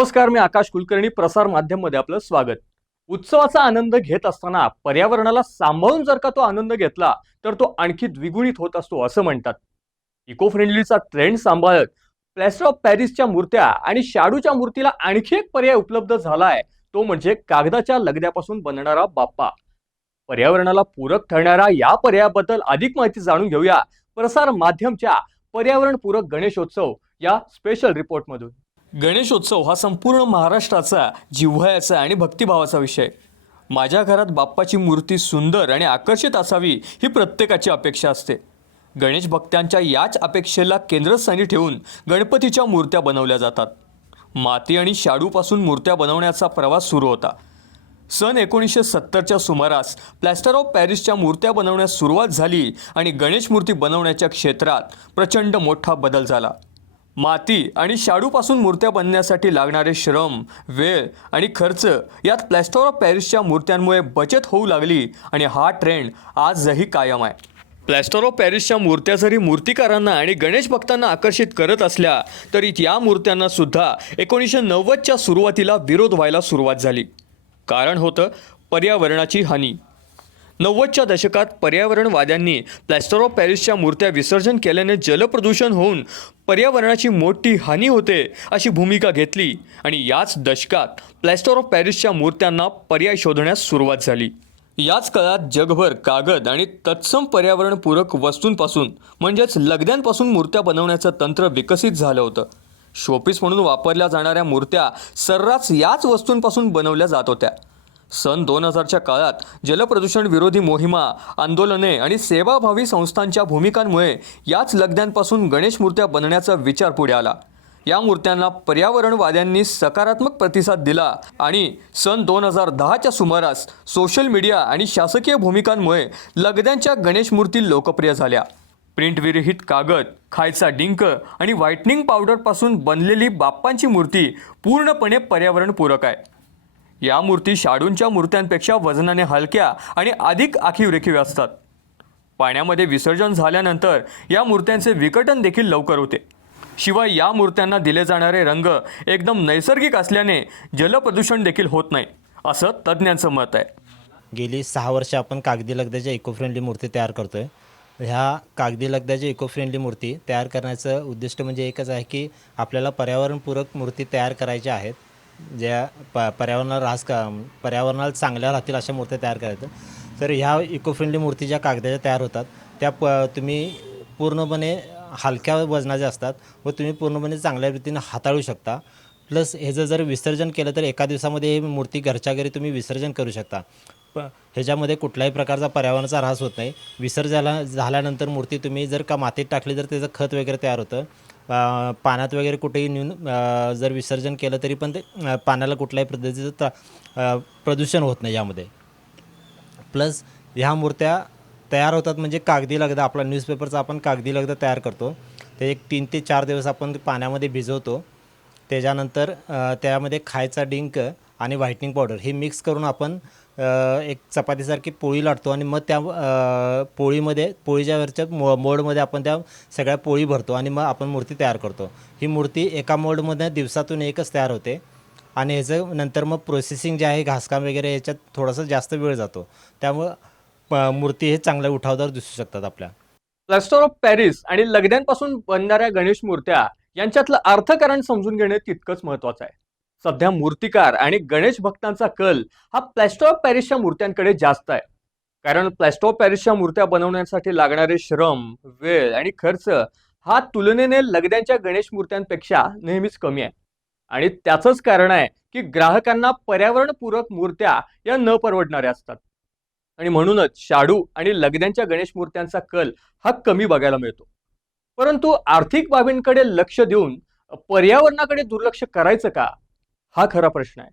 नमस्कार मी आकाश कुलकर्णी प्रसार माध्यममध्ये आपलं स्वागत. उत्सवाचा आनंद घेत असताना पर्यावरणाला सांभाळून जर का तो आनंद घेतला तर तो आणखी द्विगुणित होत असतो असं म्हणतात. इको फ्रेंडलीचा ट्रेंड सांभाळत प्लॅस्टर ऑफ पॅरिसच्या मूर्त्या आणि शाडूच्या मूर्तीला आणखी एक पर्याय उपलब्ध झालाय तो म्हणजे कागदाच्या लगद्यापासून बनणारा बाप्पा. पर्यावरणाला पूरक ठरणाऱ्या या पर्यायाबद्दल अधिक माहिती जाणून घेऊया. प्रसार माध्यमच्या पर्यावरणपूरक गणेशोत्सव या स्पेशल रिपोर्टमधून गणेशोत्सव हा संपूर्ण महाराष्ट्राचा जिव्हाळ्याचा आणि भक्तिभावाचा विषय. माझ्या घरात बाप्पाची मूर्ती सुंदर आणि आकर्षित असावी ही प्रत्येकाची अपेक्षा असते. गणेश भक्तांच्या याच अपेक्षेला केंद्रस्थानी ठेवून गणपतीच्या मूर्त्या बनवल्या जातात. माती आणि शाडूपासून मूर्त्या बनवण्याचा प्रवास सुरू होता. सन एकोणीसशे सत्तरच्या सुमारास प्लॅस्टर ऑफ पॅरिसच्या मूर्त्या बनवण्यास सुरुवात झाली आणि गणेश मूर्ती बनवण्याच्या क्षेत्रात प्रचंड मोठा बदल झाला. माती आणि शाडूपासून मूर्त्या बनण्यासाठी लागणारे श्रम वेळ आणि खर्च यात प्लॅस्टर ऑफ पॅरिसच्या मूर्त्यांमुळे बचत होऊ लागली आणि हा ट्रेंड आजही कायम आहे. प्लॅस्टर ऑफ पॅरिसच्या मूर्त्या जरी मूर्तिकारांना आणि गणेश भक्तांना आकर्षित करत असल्या तरी या मूर्त्यांना सुद्धा एकोणीसशे नव्वदच्या सुरुवातीला विरोध व्हायला सुरुवात झाली. कारण होतं पर्यावरणाची हानी. नव्वदच्या दशकात पर्यावरणवाद्यांनी प्लॅस्टर ऑफ पॅरिसच्या मूर्त्या विसर्जन केल्याने जलप्रदूषण होऊन पर्यावरणाची मोठी हानी होते अशी भूमिका घेतली. आणि याच दशकात प्लॅस्टर ऑफ पॅरिसच्या मूर्त्यांना पर्याय शोधण्यास सुरुवात झाली. याच काळात जगभर कागद आणि तत्सम पर्यावरणपूरक वस्तूंपासून म्हणजेच लगद्यांपासून मूर्त्या बनवण्याचं तंत्र विकसित झालं होतं. शोपीस म्हणून वापरल्या जाणाऱ्या मूर्त्या सर्रास याच वस्तूंपासून बनवल्या जात होत्या. सन दोन हजारच्या काळात जलप्रदूषण विरोधी मोहिमा आंदोलने आणि सेवाभावी संस्थांच्या भूमिकांमुळे याच लगद्यांपासून गणेश मूर्त्या बनण्याचा विचार पुढे आला. या मूर्त्यांना पर्यावरणवाद्यांनी सकारात्मक प्रतिसाद दिला आणि सन दोन हजार दहाच्या सुमारास सोशल मीडिया आणि शासकीय भूमिकांमुळे लगद्यांच्या गणेश मूर्ती लोकप्रिय झाल्या. प्रिंटविरहित कागद खायचा डिंक आणि व्हाईटनिंग पावडरपासून बनलेली बाप्पांची मूर्ती पूर्णपणे पर्यावरणपूरक आहे. या मूर्ती शाडूंच्या मूर्त्यांपेक्षा वजनाने हलक्या आणि अधिक आखीव रेखीव असतात. पाण्यामध्ये विसर्जन झाल्यानंतर या मूर्त्यांचे विकटन देखील लवकर होते. शिवाय या मूर्त्यांना दिले जाणारे रंग एकदम नैसर्गिक असल्याने जलप्रदूषण देखील होत नाही असं तज्ज्ञांचं मत आहे. गेली सहा वर्ष आपण कागदी लगद्याच्या इको फ्रेंडली मूर्ती तयार करतो आहे ह्या कागदी लगद्याच्या इको फ्रेंडली मूर्ती तयार करण्याचं उद्दिष्ट म्हणजे एकच आहे की आपल्याला पर्यावरणपूरक मूर्ती तयार करायच्या आहेत. ज्या प पर्यावरणाला ऱ्हास का पर्यावरणाला चांगल्या राहतील अशा मूर्त्या तयार करायचं तर ह्या इको फ्रेंडली मूर्ती ज्या कागदाच्या तयार होतात त्या प तुम्ही पूर्णपणे हलक्या वजनाच्या असतात व तुम्ही पूर्णपणे चांगल्या रीतीने हाताळू शकता. प्लस ह्याचं जर विसर्जन केलं तर एका दिवसामध्ये ही मूर्ती घरच्या घरी तुम्ही विसर्जन करू शकता. प ह्याच्यामध्ये कुठल्याही प्रकारचा पर्यावरणाचा ऱ्हास होत नाही. विसर्जन झाल्यानंतर मूर्ती तुम्ही जर का मातीत टाकली तर त्याचं खत वगैरे तयार होतं. पाण्यात वगैरे कुठेही नेऊन जर विसर्जन केलं तरी पण ते पाण्याला कुठल्याही पद्धतीचं प्रदूषण होत नाही यामध्ये. प्लस ह्या मूर्त्या तयार होतात म्हणजे कागदी लगदा आपला न्यूजपेपरचा आपण कागदी लगदा तयार करतो. ते एक तीन ते चार दिवस आपण पाण्यामध्ये भिजवतो. त्याच्यानंतर त्यामध्ये खायचा डिंक आणि व्हाईटनिंग पावडर हे मिक्स करून आपण एक चपातीसारखी पोळी लाटतो आणि मग त्या पोळीमध्ये पोळीच्या वरच्या मो मोडमध्ये आपण त्या सगळ्या पोळी भरतो आणि मग आपण मूर्ती तयार करतो. ही मूर्ती एका मोडमध्ये दिवसातून एकच तयार होते आणि ह्याचं नंतर मग प्रोसेसिंग जे आहे घासकाम वगैरे याच्यात थोडासा जास्त वेळ जातो. त्यामुळं मूर्ती हे चांगल्या उठावदार दिसू शकतात आपल्या. क्लस्टर ऑफ पॅरिस आणि लगद्यांपासून बनणाऱ्या गणेश मूर्त्या यांच्यातलं अर्थकारण समजून घेणे तितकंच महत्वाचं आहे. सध्या मूर्तिकार आणि गणेश भक्तांचा कल हा प्लॅस्टर ऑफ पॅरिसच्या मूर्त्यांकडे जास्त आहे. कारण प्लॅस्टर ऑफ पॅरिसच्या मूर्त्या बनवण्यासाठी लागणारे श्रम वेळ आणि खर्च हा तुलनेने लगद्यांच्या गणेश मूर्त्यांपेक्षा नेहमीच कमी आहे. आणि त्याचंच कारण आहे की ग्राहकांना पर्यावरणपूरक मूर्त्या या न परवडणाऱ्या असतात. आणि म्हणूनच शाडू आणि लगद्यांच्या गणेश मूर्त्यांचा कल हा कमी बघायला मिळतो. परंतु आर्थिक बाबींकडे लक्ष देऊन पर्यावरणाकडे दुर्लक्ष करायचं का? हा खरा प्रश्न आहे.